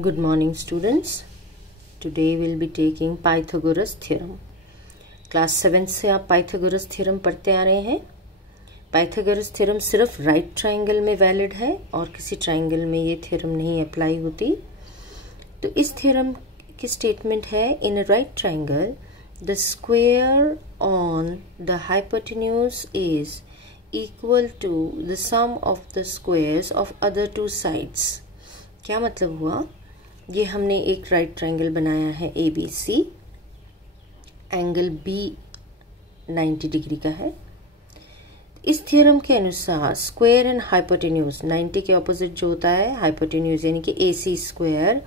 Good morning students. Today we'll be taking Pythagoras theorem. Class 7 से आप Pythagoras theorem पढ़ते आ रहे हैं. पाइथागोरस थ्योरम सिर्फ राइट ट्राइंगल में वैलिड है और किसी ट्राइंगल में ये थ्योरम नहीं अप्लाई होती. तो इस थ्योरम की स्टेटमेंट है, in a right triangle the square on the hypotenuse is equal to the sum of the squares of other two sides. क्या मतलब हुआ? ये हमने एक राइट ट्राइंगल बनाया है ABC. एंगल B 90 डिग्री का है. इस थ्योरम के अनुसार स्क्वायर एंड हाइपोटेन्यूज, 90 के ऑपोजिट जो होता है हाइपोटेन्यूज यानी कि AC square,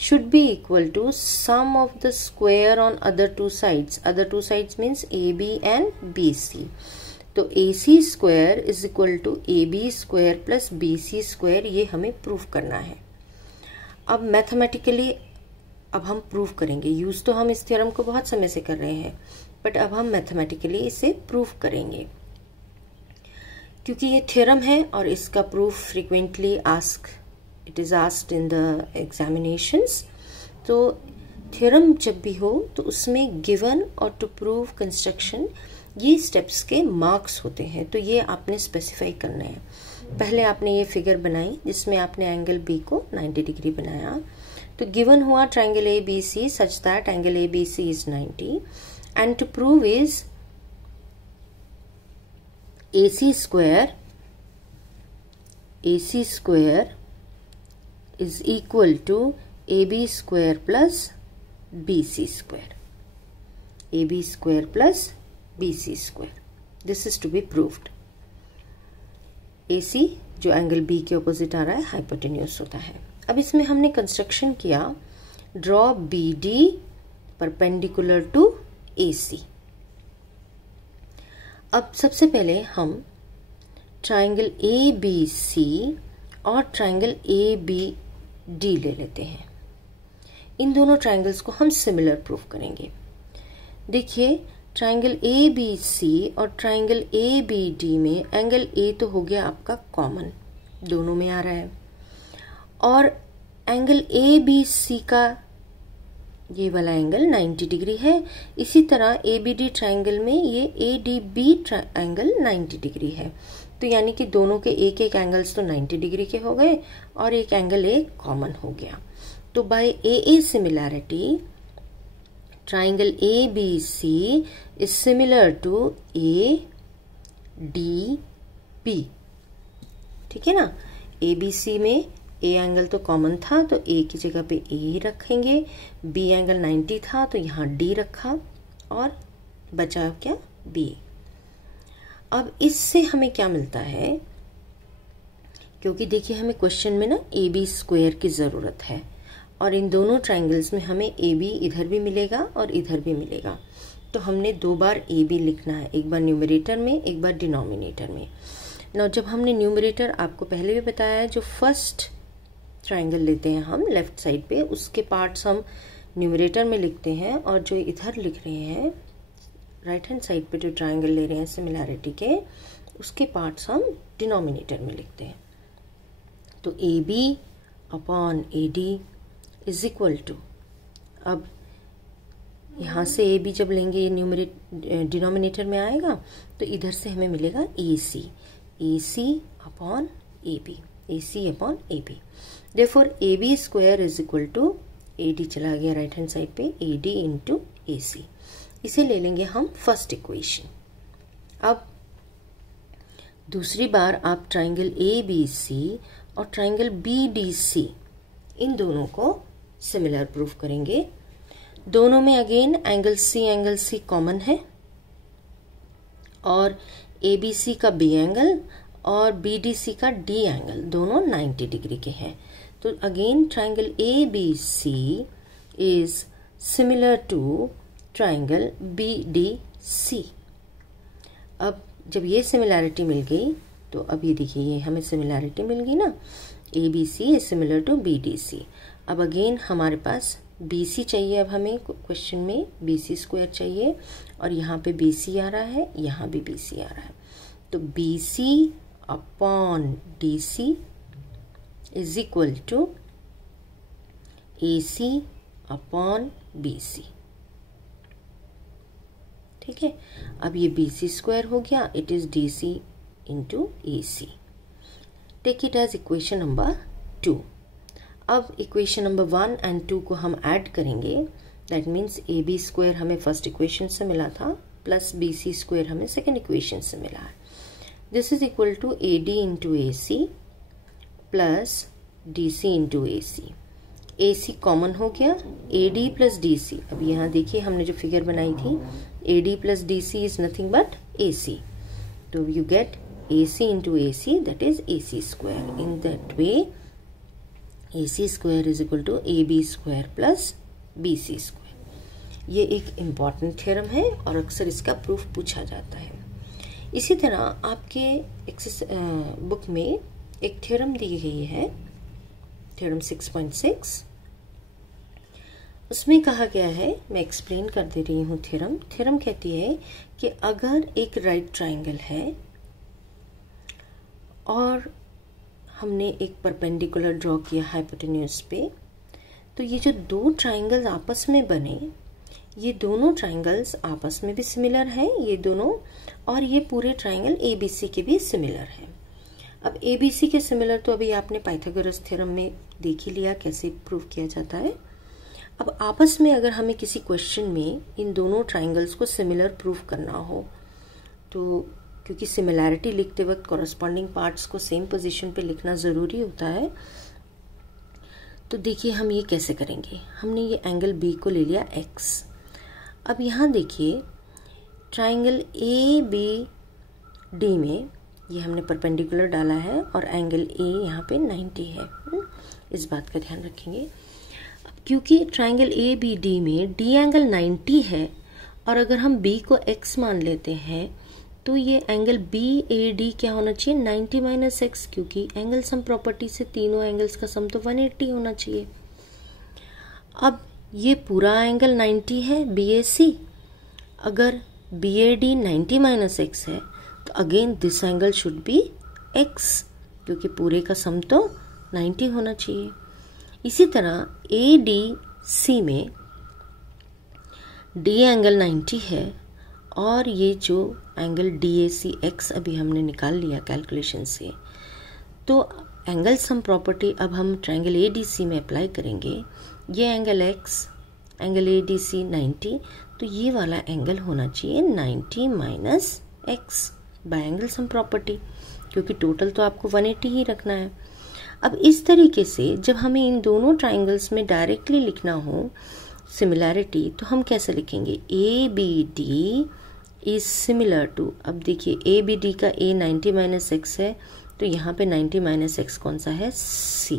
should be equal to sum of the square on other two sides. Other two sides means AB and BC. तो AC square is equal to AB square plus BC square, ये हमें prove करना है. अब mathematically अब हम prove करेंगे. Use तो हम इस थ्योरम को बहुत समय से कर रहे हैं, बट अब हम मैथमेटिकली इसे प्रूव करेंगे क्योंकि ये थ्योरम है और इसका proof frequently it is asked in the examinations. तो थ्योरम जब भी हो तो उसमें गिवन और टू प्रूव कंस्ट्रक्शन, ये स्टेप्स के मार्क्स होते हैं. तो ये आपने स्पेसिफाई करना है. पहले आपने ये फिगर बनाई जिसमें आपने एंगल B को 90 डिग्री बनाया. तो गिवन हुआ triangle ABC such that angle ABC is 90 and to prove is AC square is equal to AB square plus BC square. AB square plus BC square, this is to be proved. AC जो angle B के opposite आ रहा है hypotenuse होता है. अब इसमें हमने कंस्ट्रक्शन किया, draw BD perpendicular to AC. अब सबसे पहले हम ट्राइंगल ABC और ट्राइंगल ABD ले लेते हैं. इन दोनों ट्राइंगल्स को हम सिमिलर प्रूफ करेंगे. देखिए, ट्राइंगल ABC और ट्राइंगल ABD में एंगल A तो हो गया आपका कॉमन, दोनों में आ रहा है. और एंगल ABC का ये वाला एंगल 90 डिग्री है. इसी तरह ABD ट्राइंगल में ये ADB एंगल 90 डिग्री है. तो यानी कि दोनों के एक एक एंगल्स तो 90 डिग्री के हो गए और एक एंगल A कॉमन हो गया. तो by AA similarity triangle ABC is similar to ADB. ठीक है ना. ABC में A एंगल तो कॉमन था तो A की जगह पे A ही रखेंगे. B एंगल 90 था तो यहाँ D रखा और बचा क्या B. अब इससे हमें क्या मिलता है, क्योंकि देखिए हमें क्वेश्चन में ना AB स्क्वायर की जरूरत है और इन दोनों ट्राइंगल्स में हमें AB इधर भी मिलेगा और इधर भी मिलेगा. तो हमने दो बार AB लिखना है, एक बार न्यूमरेटर में एक बार डिनोमिनेटर में. ना जब हमने न्यूमरेटर, आपको पहले भी बताया है, जो फर्स्ट ट्राइंगल लेते हैं हम लेफ्ट साइड पे, उसके पार्ट्स हम न्यूमरेटर में लिखते हैं और जो इधर लिख रहे हैं राइट हैंड साइड पे जो ट्राइंगल ले रहे हैं सिमिलैरिटी के, उसके पार्ट्स हम डिनोमिनेटर में लिखते हैं. तो AB upon AD is equal to, अब यहाँ से AB जब लेंगे ये डिनोमिनेटर में आएगा तो इधर से हमें मिलेगा AC upon AB. Therefore AB square is equal to AD चला गया राइट हैंड साइड पे, AD इंटू AC. इसे ले लेंगे हम फर्स्ट इक्वेशन. अब दूसरी बार आप ट्राइंगल ABC और ट्राइंगल BDC इन दोनों को सिमिलर प्रूफ करेंगे. दोनों में अगेन एंगल C कॉमन है और ABC का B एंगल और BDC का D एंगल दोनों 90 डिग्री के हैं. तो again triangle ABC is similar to triangle BDC. अब जब ये सिमिलैरिटी मिल गई तो अब ये देखिए, ये हमें सिमिलैरिटी मिल गई ना, ABC is similar to BDC. अब अगेन हमारे पास BC चाहिए. अब हमें क्वेश्चन में BC स्क्वायर चाहिए और यहाँ पे BC आ रहा है, यहाँ भी BC आ रहा है. तो BC upon DC is equal to AC upon BC। ठीक है, अब ये BC स्क्वायर हो गया, it is DC into AC। Take it as equation number 2। अब इक्वेशन नंबर 1 एंड 2 को हम ऐड करेंगे, दैट मीन्स AB स्क्वायर हमें फर्स्ट इक्वेशन से मिला था प्लस BC स्क्वायर हमें सेकेंड इक्वेशन से मिला है। This is equal to AD into AC plus DC into AC। AC common हो गया, AD प्लस DC। अब यहाँ देखिए हमने जो फिगर बनाई थी, AD plus DC is nothing but AC, तो you get AC into AC, that is AC square. In that way, AC square is equal to AB square plus BC square। ये एक इम्पॉर्टेंट थ्योरम है और अक्सर इसका proof पूछा जाता है। इसी तरह आपके बुक में एक थ्योरम दी गई है, थ्योरम 6.6। उसमें कहा गया है, मैं एक्सप्लेन कर दे रही हूँ थ्योरम। थ्योरम कहती है कि अगर एक राइट ट्राइंगल है और हमने एक परपेंडिकुलर ड्रॉ किया हाइपोटेन्यूज पे, तो ये जो दो ट्राइंगल्स आपस में बने, ये दोनों ट्राइंगल्स आपस में भी सिमिलर हैं, ये दोनों, और ये पूरे ट्राइंगल ABC के भी सिमिलर हैं। अब ABC के सिमिलर तो अभी आपने पाइथागोरस थ्योरम में देख ही लिया कैसे प्रूव किया जाता है। अब आपस में अगर हमें किसी क्वेश्चन में इन दोनों ट्राइंगल्स को सिमिलर प्रूव करना हो, तो क्योंकि सिमिलैरिटी लिखते वक्त कॉरस्पॉन्डिंग पार्ट्स को सेम पोजीशन पे लिखना ज़रूरी होता है, तो देखिए हम ये कैसे करेंगे। हमने ये एंगल B को ले लिया X। अब यहाँ देखिए ट्राइंगल ABD में ये हमने परपेंडिकुलर डाला है और एंगल A यहाँ पे 90 है। इस बात का ध्यान रखेंगे। अब क्योंकि ट्राइंगल ABD में D एंगल 90 है और अगर हम B को X मान लेते हैं तो ये एंगल BAD क्या होना चाहिए, 90 माइनस एक्स, क्योंकि एंगल सम प्रॉपर्टी से तीनों एंगल्स का सम तो 180 होना चाहिए। अब ये पूरा एंगल 90 है BAC, अगर BAD 90 माइनस एक्स है तो again this angle should be x, क्योंकि पूरे का सम तो 90 होना चाहिए। इसी तरह ADC में D एंगल 90 है और ये जो एंगल DACX अभी हमने निकाल लिया कैलकुलेशन से, तो एंगल सम प्रॉपर्टी अब हम ट्रायंगल ADC में अप्लाई करेंगे। ये एंगल X, एंगल ADC 90, तो ये वाला एंगल होना चाहिए 90 minus x bye angle sum property, क्योंकि टोटल तो आपको 180 ही रखना है। अब इस तरीके से जब हमें इन दोनों ट्राइंगल्स में डायरेक्टली लिखना हो सिमिलैरिटी, तो हम कैसे लिखेंगे, ABD इज सिमिलर टू, अब देखिए ABD का A 90 माइनस एक्स है, तो यहाँ पे 90 माइनस एक्स कौन सा है, C।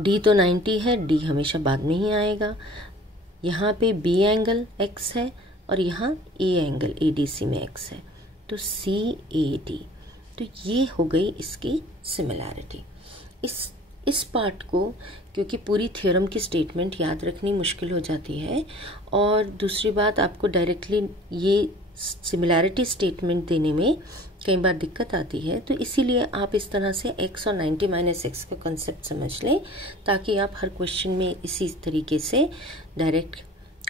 D तो 90 है, D हमेशा बाद में ही आएगा। यहाँ पे B एंगल X है और यहाँ A एंगल ADC में X है, तो CAD। तो ये हो गई इसकी सिमिलैरिटी। इस पार्ट को, क्योंकि पूरी थ्योरम की स्टेटमेंट याद रखनी मुश्किल हो जाती है, और दूसरी बात आपको डायरेक्टली ये सिमिलैरिटी स्टेटमेंट देने में कई बार दिक्कत आती है, तो इसीलिए आप इस तरह से x और 90 माइनस एक्स का कंसेप्ट समझ लें, ताकि आप हर क्वेश्चन में इसी तरीके से डायरेक्ट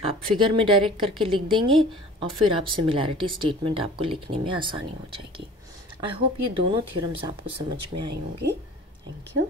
आप फिगर में डायरेक्ट करके लिख देंगे और फिर आप सिमिलैरिटी स्टेटमेंट आपको लिखने में आसानी हो जाएगी। आई होप ये दोनों थ्योरम्स आपको समझ में आई होंगी। Thank you.